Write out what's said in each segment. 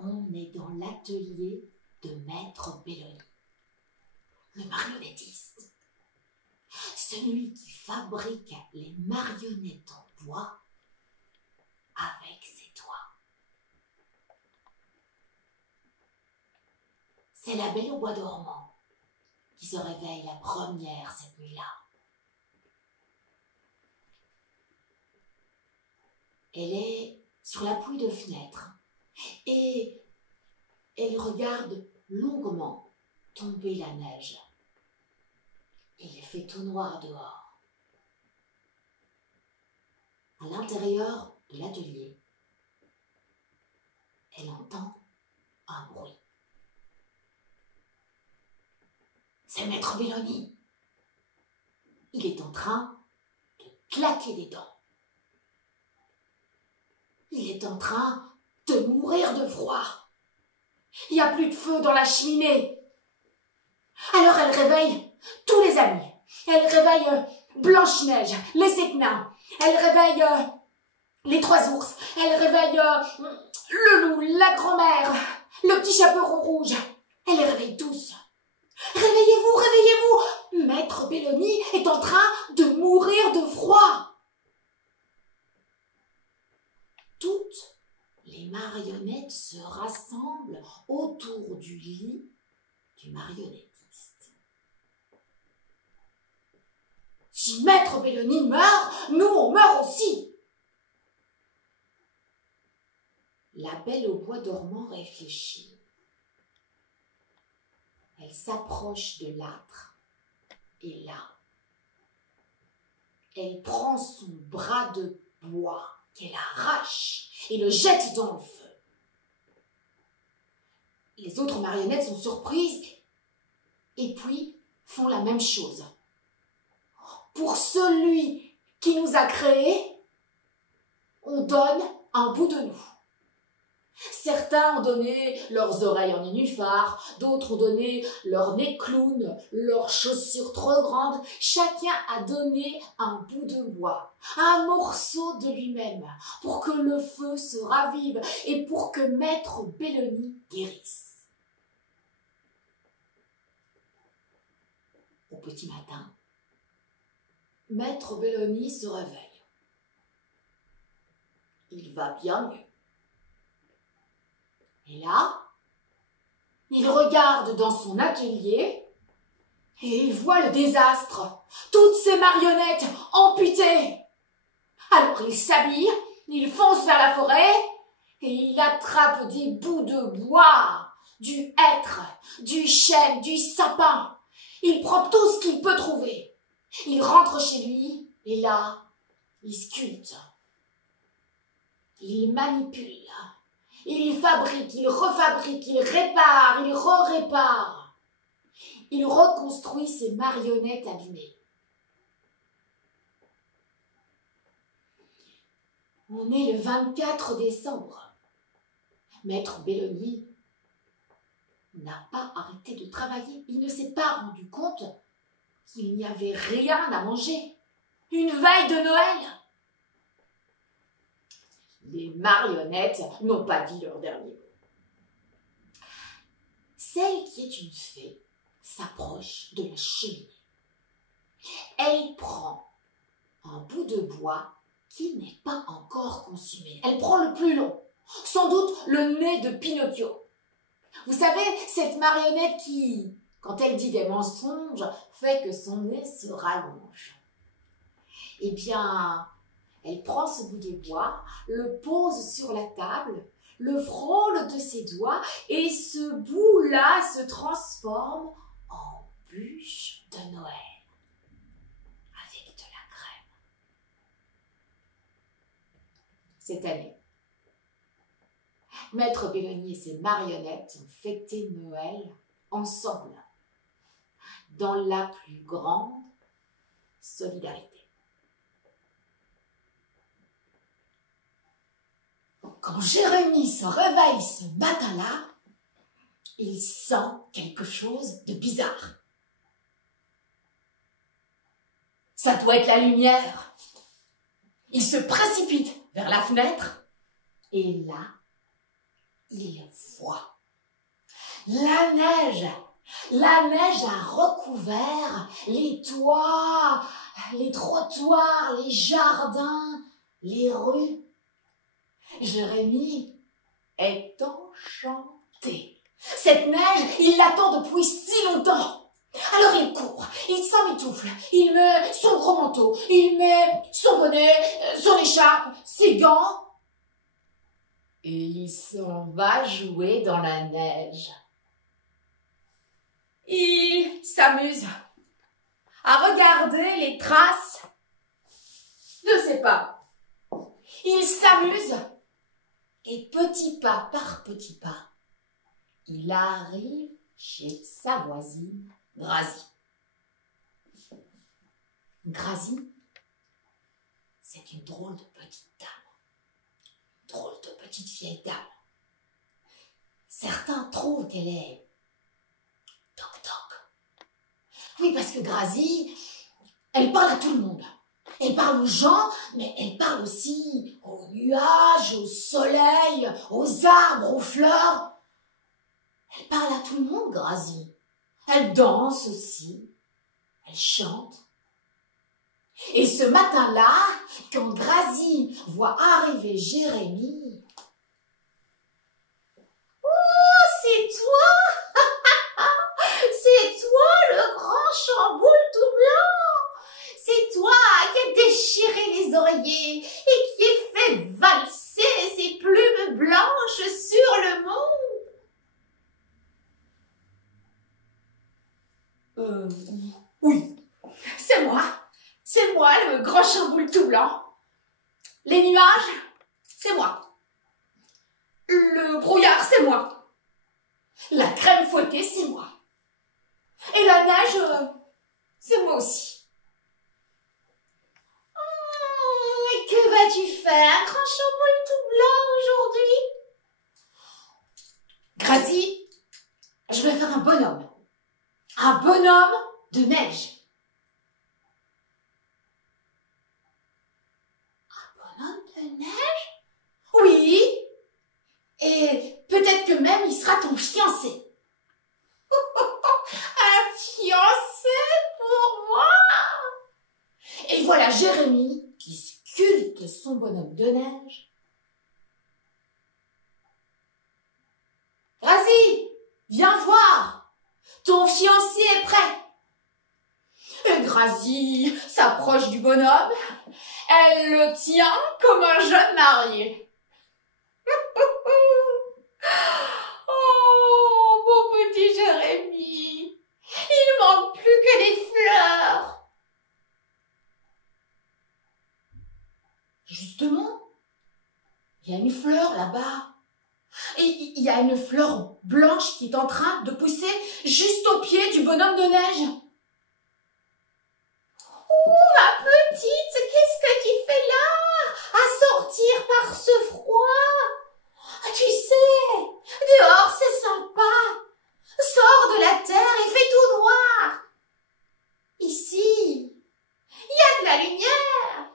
On est dans l'atelier de Maître Belloni, le marionnettiste, celui qui fabrique les marionnettes en bois avec ses doigts. C'est la Belle au bois dormant qui se réveille la première cette nuit-là. Elle est sur l'appui de fenêtre et elle regarde longuement tomber la neige. Il fait tout noir dehors. À l'intérieur de l'atelier, elle entend un bruit. C'est Maître Belloni. Il est en train de claquer des dents. Il est en train de mourir de froid. Il n'y a plus de feu dans la cheminée. Alors elle réveille tous les amis. Elle réveille Blanche-Neige, les sept nains. Elle réveille les trois ours. Elle réveille le loup, la grand-mère, le petit chaperon rouge. Elle les réveille tous. Réveillez-vous, réveillez-vous. Maître Belloni est en train de mourir de froid. Toutes les marionnettes se rassemblent autour du lit du marionnettiste. Si Maître Belloni meurt, nous on meurt aussi. La Belle au bois dormant réfléchit. Elle s'approche de l'âtre et là, elle prend son bras de bois qu'elle arrache et le jette dans le feu. Les autres marionnettes sont surprises et puis font la même chose. Pour celui qui nous a créés, on donne un bout de nous. Certains ont donné leurs oreilles en nénuphar, d'autres ont donné leur nez clown, leurs chaussures trop grandes. Chacun a donné un bout de bois, un morceau de lui-même, pour que le feu se ravive et pour que Maître Belloni guérisse. Au petit matin, Maître Belloni se réveille. Il va bien mieux. Et là, il regarde dans son atelier et il voit le désastre, toutes ces marionnettes amputées. Alors il s'habille, il fonce vers la forêt et il attrape des bouts de bois, du hêtre, du chêne, du sapin. Il prend tout ce qu'il peut trouver. Il rentre chez lui et là, il sculpte. Il manipule. Il fabrique, il refabrique, il répare, il re-répare. Il reconstruit ses marionnettes abîmées. On est le 24 décembre. Maître Belloni n'a pas arrêté de travailler. Il ne s'est pas rendu compte qu'il n'y avait rien à manger. Une veille de Noël. Les marionnettes n'ont pas dit leur dernier mot. Celle qui est une fée s'approche de la cheminée. Elle prend un bout de bois qui n'est pas encore consumé. Elle prend le plus long, sans doute le nez de Pinocchio. Vous savez, cette marionnette qui, quand elle dit des mensonges, fait que son nez se rallonge. Eh bien, elle prend ce bout de bois, le pose sur la table, le frôle de ses doigts et ce bout-là se transforme en bûche de Noël avec de la crème. Cette année, Maître Belloni et ses marionnettes ont fêté Noël ensemble, dans la plus grande solidarité. Quand Jérémie se réveille ce matin-là, il sent quelque chose de bizarre. Ça doit être la lumière. Il se précipite vers la fenêtre et là, il voit. La neige a recouvert les toits, les trottoirs, les jardins, les rues. Jérémie est enchanté. Cette neige, il l'attend depuis si longtemps. Alors il court, il s'emmitoufle, il met son gros manteau, il met son bonnet, son écharpe, ses gants. Et il s'en va jouer dans la neige. Il s'amuse à regarder les traces de ses pas. Il s'amuse et petit pas par petit pas, il arrive chez sa voisine Grazi. Grazi, c'est une drôle de petite dame. Drôle de petite vieille dame. Certains trouvent qu'elle est toc-toc. Oui, parce que Grazi, elle parle à tout le monde. Elle parle aux gens, mais elle parle aussi aux nuages, au soleil, aux arbres, aux fleurs. Elle parle à tout le monde, Grazi. Elle danse aussi. Elle chante. Et ce matin-là, quand Grazi voit arriver Jérémie, « Oh, c'est toi! C'est toi le grand chamboule tout blanc! C'est toi qui as déchiré les oreillers et qui as fait valser ces plumes blanches sur le monde! Oui, c'est moi. C'est moi, le grand chamboule tout blanc. Les nuages, c'est moi. Le brouillard, c'est moi. La crème fouettée, c'est moi. Et la neige, c'est moi aussi. Et que vas-tu faire, grand chamboule tout blanc, aujourd'hui? Grazi, je vais faire un bonhomme. Un bonhomme de neige. De neige? Oui. Et peut-être que même il sera ton fiancé. Un fiancé pour moi? Et voilà Jérémie qui sculpte son bonhomme de neige. Grazi, viens voir. Ton fiancé est prêt. Et Grazi s'approche du bonhomme. Elle le tient comme un jeune marié. Oh, mon petit Jérémie, il ne manque plus que des fleurs. Justement, il y a une fleur là-bas. Et il y a une fleur blanche qui est en train de pousser juste au pied du bonhomme de neige. Oh, ma petite, qu'est-ce que tu fais là, à sortir par ce froid? Tu sais, dehors c'est sympa. Sors de la terre et fais tout noir. Ici, il y a de la lumière.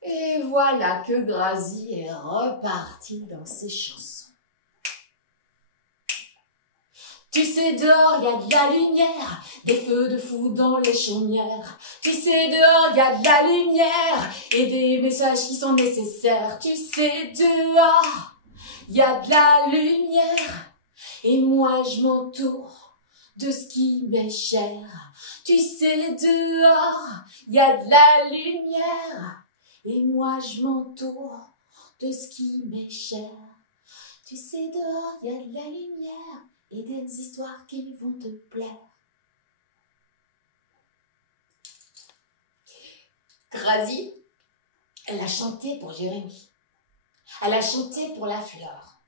Et voilà que Grazi est repartie dans ses chansons. Tu sais, dehors, il y a de la lumière, des feux de fou dans les chaumières. Tu sais, dehors, il y a de la lumière et des messages qui sont nécessaires. Tu sais, dehors, il y a de la lumière et moi, je m'entoure de ce qui m'est cher. Tu sais, dehors, il y a de la lumière et moi, je m'entoure de ce qui m'est cher. Tu sais, dehors, il y a de la lumière et des histoires qui vont te plaire. Grazi, elle a chanté pour Jérémie. Elle a chanté pour la fleur.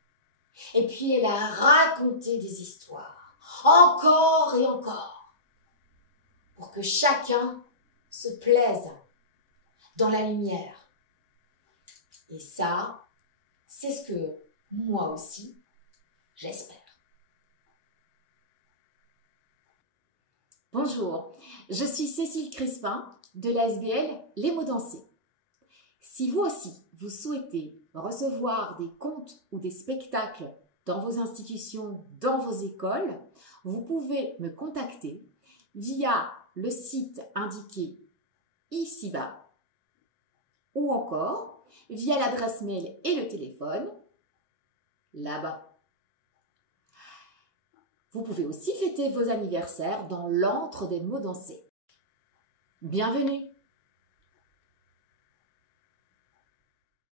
Et puis elle a raconté des histoires, encore et encore, pour que chacun se plaise dans la lumière. Et ça, c'est ce que moi aussi, j'espère. Bonjour, je suis Cécile Crispin de la SBL Les mots dansés. Si vous aussi, vous souhaitez recevoir des contes ou des spectacles dans vos institutions, dans vos écoles, vous pouvez me contacter via le site indiqué ici-bas ou encore via l'adresse mail et le téléphone là-bas. Vous pouvez aussi fêter vos anniversaires dans l'antre des mots dansés. Bienvenue!